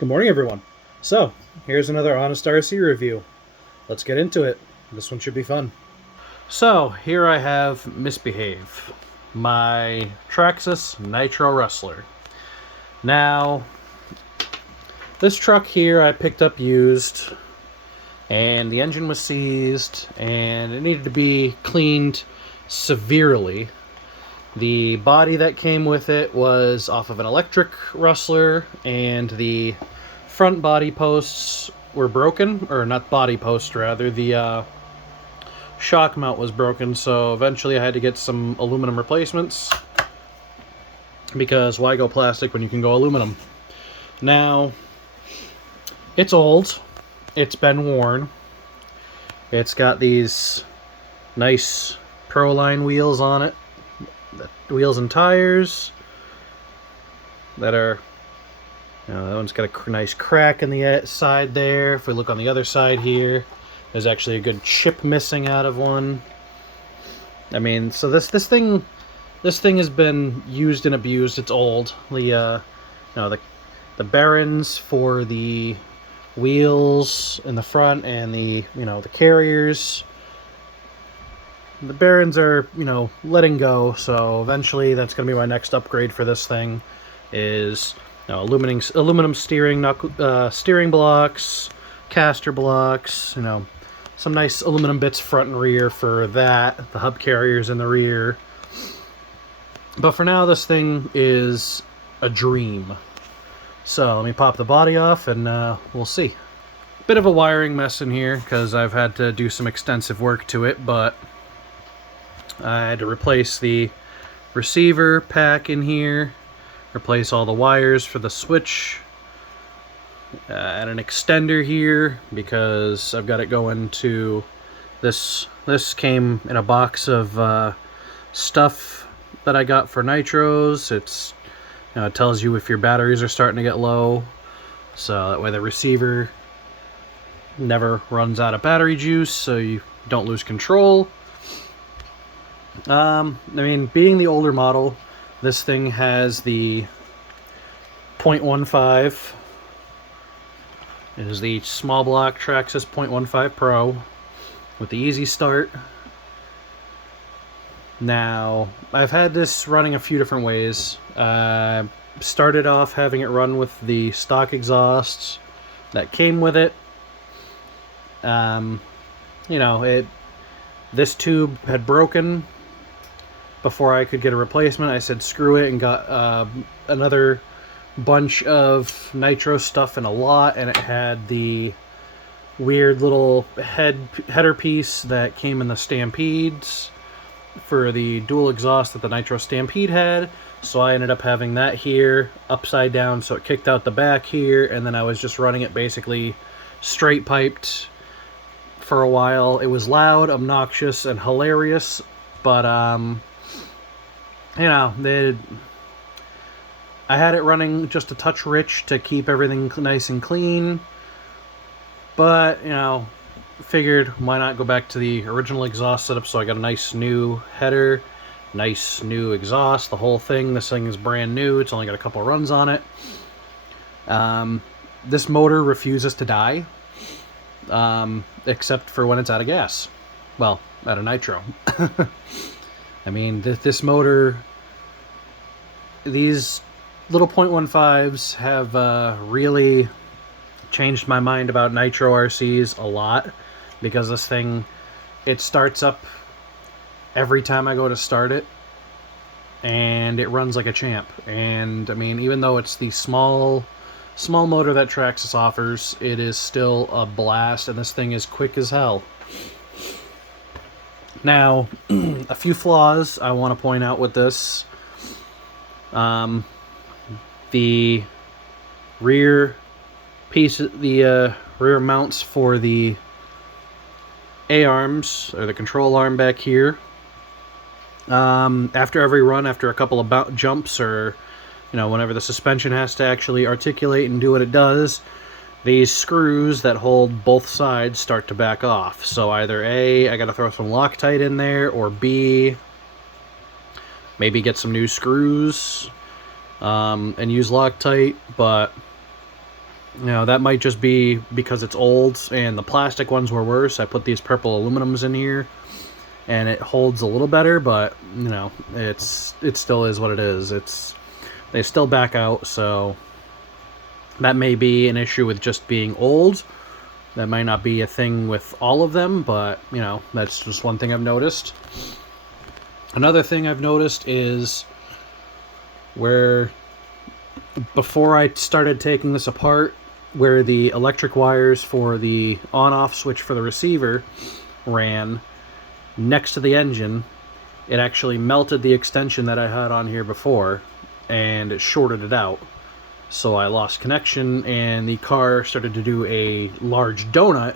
Good morning, everyone. So, here's another Honest RC review. Let's get into it. This one should be fun. So, here I have Misbehave, my Traxxas Nitro Rustler. Now, this truck here I picked up used, and the engine was seized, and it needed to be cleaned severely. The body that came with it was off of an electric Rustler, and the front body posts were broken, or not body posts, rather, the shock mount was broken, so eventually I had to get some aluminum replacements, because why go plastic when you can go aluminum? Now, it's old, it's been worn, it's got these nice Proline wheels on it, wheels and tires that are, that one's got a nice crack in the side there. If we look on the other side here, there's actually a good chip missing out of one. I mean, so this thing has been used and abused. It's old. The bearings for the wheels in the front and the the carriers, the bearings are letting go. So eventually, that's going to be my next upgrade for this thing. Is aluminum steering blocks, caster blocks, some nice aluminum bits front and rear for that, the hub carriers in the rear. But for now, this thing is a dream. So let me pop the body off and we'll see. Bit of a wiring mess in here because I've had to do some extensive work to it, but I had to replace the receiver pack in here, replace all the wires for the switch, add an extender here because I've got it going to this. This came in a box of stuff that I got for nitros. It's it tells you if your batteries are starting to get low, so that way the receiver never runs out of battery juice, so you don't lose control. I mean, being the older model, this thing has the 0.15. It is the small block Traxxas 0.15 Pro with the easy start. Now, I've had this running a few different ways. Started off having it run with the stock exhausts that came with it. This tube had broken before I could get a replacement. I said screw it and got another bunch of nitro stuff in a lot, and it had the weird little header piece that came in the Stampedes for the dual exhaust that the Nitro Stampede had. So I ended up having that here upside down, so it kicked out the back here, and then I was just running it basically straight piped for a while. It was loud, obnoxious, and hilarious, but I had it running just a touch rich to keep everything nice and clean, but figured why not go back to the original exhaust setup. So I got a nice new header, nice new exhaust, the whole thing. This thing is brand new. It's only got a couple runs on it. This motor refuses to die, except for when it's out of gas. Well, out of nitro. I mean, this motor, these little 0.15s have really changed my mind about Nitro RCs a lot, because this thing, it starts up every time I go to start it, and it runs like a champ. And I mean, even though it's the small motor that Traxxas offers, it is still a blast, and this thing is quick as hell. Now, a few flaws I want to point out with this. The rear piece, the rear mounts for the A-arms, or the control arm back here. After every run, after a couple of jumps, or whenever the suspension has to actually articulate and do what it does, these screws that hold both sides start to back off. So either A, I gotta throw some Loctite in there, or B, maybe get some new screws and use Loctite. But You know, that might just be because it's old and the plastic ones were worse. I put these purple aluminums in here and it holds a little better, but you know, it still is what it is. They still back out, so that may be an issue with just being old. That might not be a thing with all of them, but you know, that's just one thing I've noticed. Another thing I've noticed is where before I started taking this apart, where the electric wires for the on-off switch for the receiver ran next to the engine, it actually melted the extension that I had on here before, and it shorted it out. So I lost connection, and the car started to do a large donut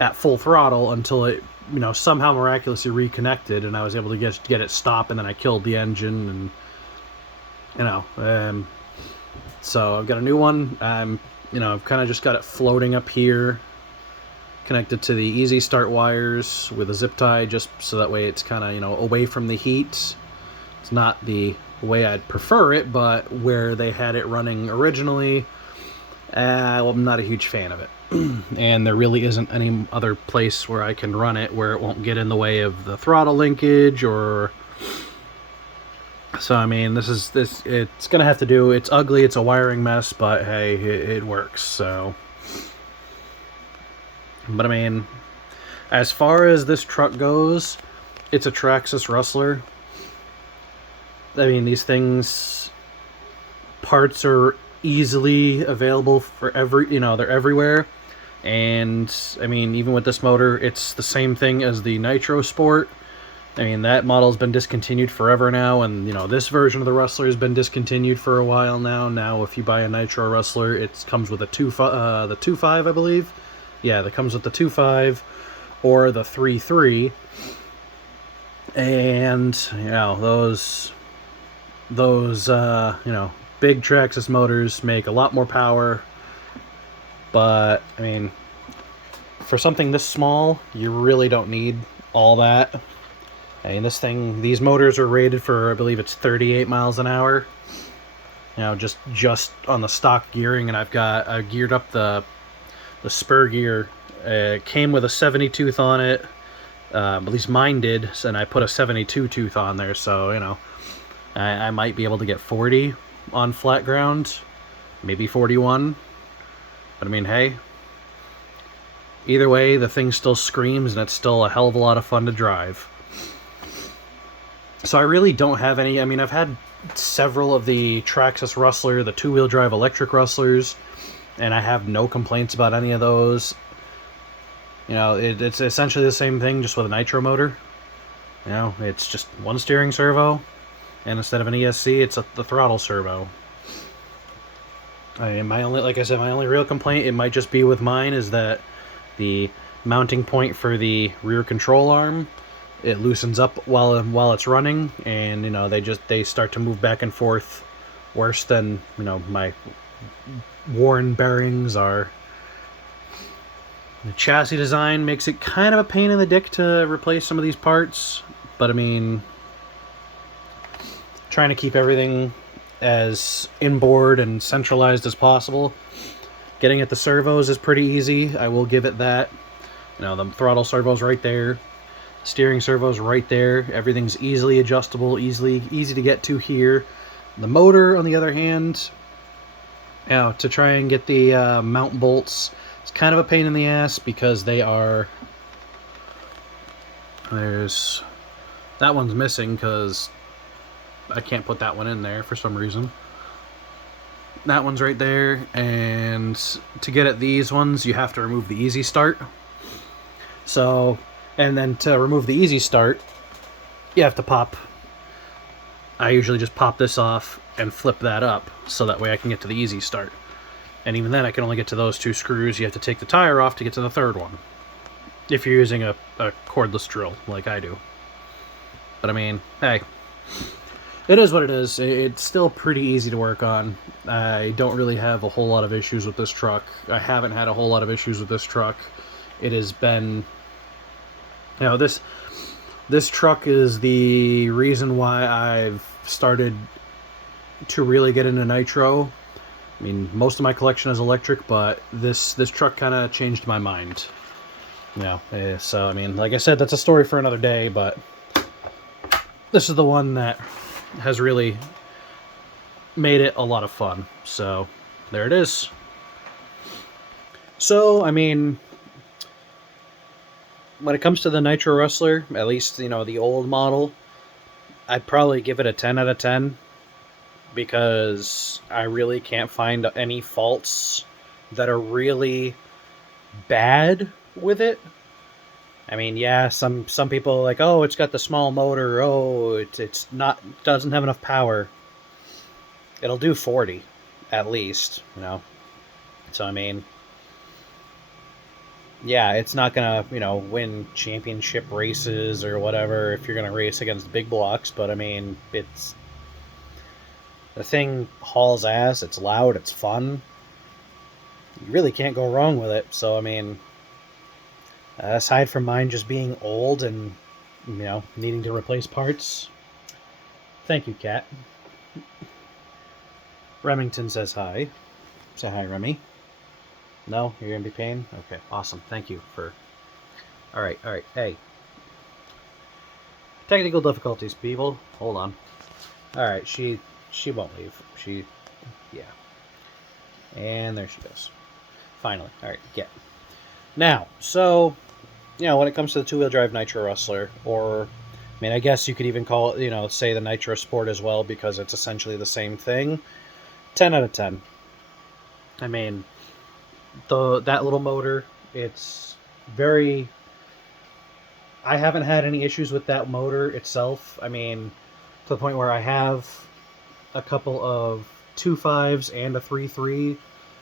at full throttle until it, you know, somehow miraculously reconnected, and I was able to get it stopped, and then I killed the engine, and you know, so I've got a new one. You know, I've kind of just got it floating up here, connected to the easy start wires with a zip tie, just so that way it's kind of, you know, away from the heat. It's not the way I'd prefer it, but where they had it running originally, well, I'm not a huge fan of it. And there really isn't any other place where I can run it where it won't get in the way of the throttle linkage or... So, I mean, it's gonna have to do. It's ugly, it's a wiring mess, but hey, it works, so. But I mean, as far as this truck goes, it's a Traxxas Rustler. I mean, these things, parts are easily available for you know, they're everywhere. And, I mean, even with this motor, it's the same thing as the Nitro Sport. I mean, that model's been discontinued forever now, and, you know, this version of the Rustler has been discontinued for a while now. Now, if you buy a Nitro Rustler, it comes with a the 2.5, I believe. Yeah, that comes with the 2.5 or the 3.3. And, you know, those you know, big Traxxas motors make a lot more power. But, I mean, for something this small, you really don't need all that. I mean, these motors are rated for, I believe it's 38 miles an hour. You know, just on the stock gearing, and I geared up the spur gear. It came with a 70 tooth on it, at least mine did, and I put a 72 tooth on there, so, you know, I might be able to get 40 on flat ground, maybe 41. But I mean, hey, either way, the thing still screams, and it's still a hell of a lot of fun to drive. So I really don't have any. I mean, I've had several of the Traxxas Rustler, the two-wheel drive electric Rustlers, and I have no complaints about any of those. You know, it's essentially the same thing, just with a nitro motor. You know, it's just one steering servo, and instead of an ESC, it's the throttle servo. Like I said, my only real complaint, it might just be with mine, is that the mounting point for the rear control arm, it loosens up while it's running, and you know, they start to move back and forth worse than, you know, my worn bearings are. The chassis design makes it kind of a pain in the dick to replace some of these parts, but I mean, trying to keep everything as inboard and centralized as possible. Getting at the servos is pretty easy, I will give it that. You know, the throttle servo's right there. Steering servo's right there. Everything's easily adjustable, easy to get to here. The motor, on the other hand, you know, to try and get the mount bolts, it's kind of a pain in the ass, because that one's missing because I can't put that one in there for some reason. That one's right there, and to get at these ones, you have to remove the easy start. So, and then to remove the easy start, you have to pop. I usually just pop this off and flip that up, so that way I can get to the easy start. And even then, I can only get to those two screws. You have to take the tire off to get to the third one, if you're using a cordless drill like I do. But I mean, hey, it is what it is. It's still pretty easy to work on. I don't really have a whole lot of issues with this truck. I haven't had a whole lot of issues with this truck. It has been, you know, this truck is the reason why I've started to really get into nitro. I mean, most of my collection is electric, but this truck kind of changed my mind. So I mean, like I said, that's a story for another day, but this is the one that has really made it a lot of fun. So there it is. So, I mean, when it comes to the Nitro Rustler, at least, the old model, I'd probably give it a 10 out of 10 because I really can't find any faults that are really bad with it. I mean, yeah, some people are like, oh, it's got the small motor, oh, it's not, doesn't have enough power. It'll do 40 at least, So I mean, yeah, it's not gonna, win championship races or whatever if you're gonna race against big blocks, but I mean, the thing hauls ass, it's loud, it's fun. You really can't go wrong with it. So I mean, aside from mine just being old and, needing to replace parts, thank you, Cat. Remington says hi. Say hi, Remy. No? You're gonna be paying? Okay, awesome. Thank you for... Alright. Hey. Technical difficulties, people. Hold on. Alright, she won't leave. Yeah. And there she goes. Finally. Alright, get. Now, so, when it comes to the two-wheel drive Nitro Rustler, or, I mean, I guess you could even call it, say the Nitro Sport as well, because it's essentially the same thing. 10 out of 10. I mean, that little motor, it's very... I haven't had any issues with that motor itself. I mean, to the point where I have a couple of 2.5s and a 3.3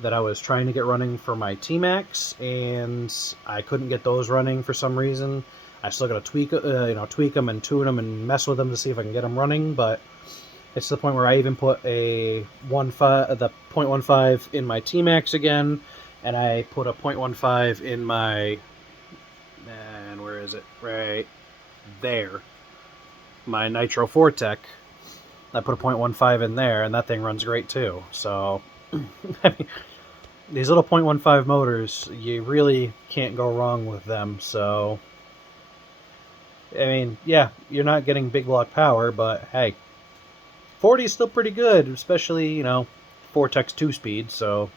that I was trying to get running for my T-Max, and I couldn't get those running for some reason. I still got to tweak them and tune them and mess with them to see if I can get them running, but it's to the point where I even put the 0.15 in my T-Max again, and I put a 0.15 in my, and where is it? Right there. My Nitro Fortec. I put a 0.15 in there, and that thing runs great too. So, I mean, these little 0.15 motors, you really can't go wrong with them. So, I mean, yeah, you're not getting big block power, but hey, 40 is still pretty good, especially, Vortex 2-speed, so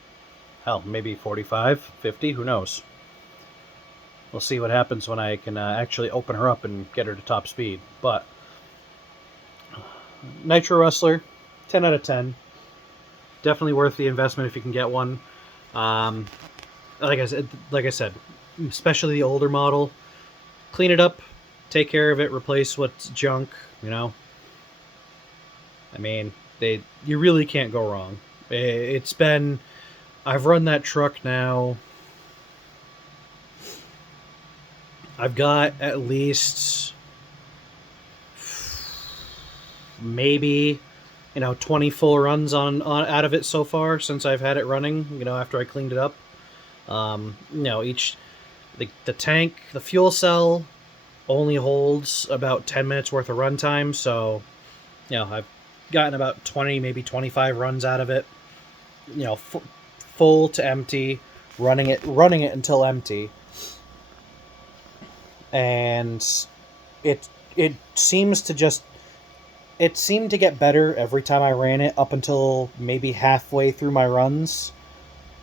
hell, maybe 45, 50, who knows. We'll see what happens when I can actually open her up and get her to top speed. But Nitro Rustler, 10 out of 10. Definitely worth the investment if you can get one. Like I said, especially the older model. Clean it up, take care of it, replace what's junk, I mean, you really can't go wrong. I've run that truck now. I've got at least maybe 20 full runs on out of it so far since I've had it running, after I cleaned it up. The tank, the fuel cell only holds about 10 minutes worth of runtime, so I've gotten about 20, maybe 25 runs out of it. Full to empty, running it until empty. And it seemed to get better every time I ran it up until maybe halfway through my runs,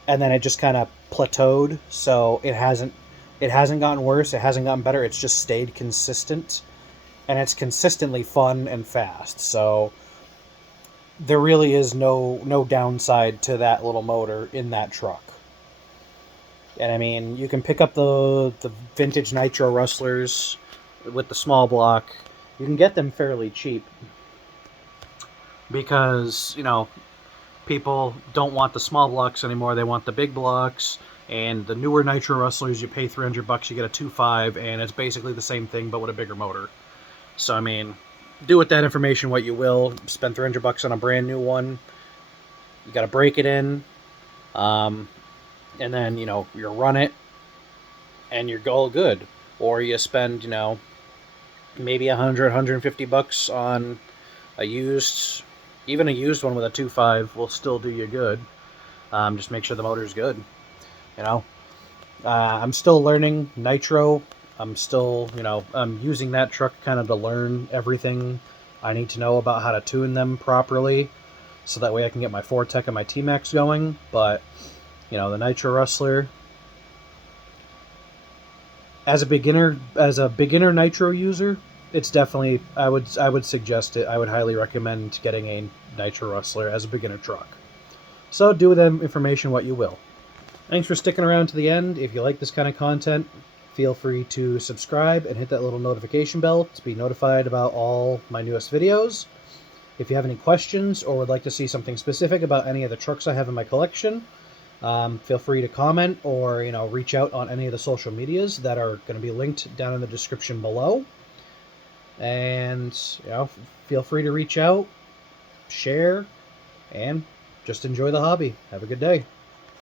and then it just kind of plateaued. So it hasn't gotten worse, it hasn't gotten better, it's just stayed consistent, and it's consistently fun and fast. So there really is no downside to that little motor in that truck. And I mean, you can pick up the vintage Nitro Rustlers with the small block. You can get them fairly cheap because, people don't want the small blocks anymore. They want the big blocks. And the newer Nitro Rustlers, you pay $300, you get a 2.5, and it's basically the same thing, but with a bigger motor. So, I mean, do with that information what you will. Spend $300 on a brand new one. You got to break it in. And then, you run it, and you're all good. Or you spend, maybe $100, $150 on even a used one with a 2.5 will still do you good. Just make sure the motor's good. You know, I'm still learning Nitro. I'm still, I'm using that truck kind of to learn everything I need to know about how to tune them properly, so that way I can get my Fortec and my T-Max going. But, the Nitro Rustler, as a beginner Nitro user, it's definitely, I would suggest it. I would highly recommend getting a Nitro Rustler as a beginner truck. So do with that information what you will. Thanks for sticking around to the end. If you like this kind of content, feel free to subscribe and hit that little notification bell to be notified about all my newest videos. If you have any questions or would like to see something specific about any of the trucks I have in my collection, feel free to comment or reach out on any of the social medias that are going to be linked down in the description below. And feel free to reach out, share, and just enjoy the hobby. Have a good day.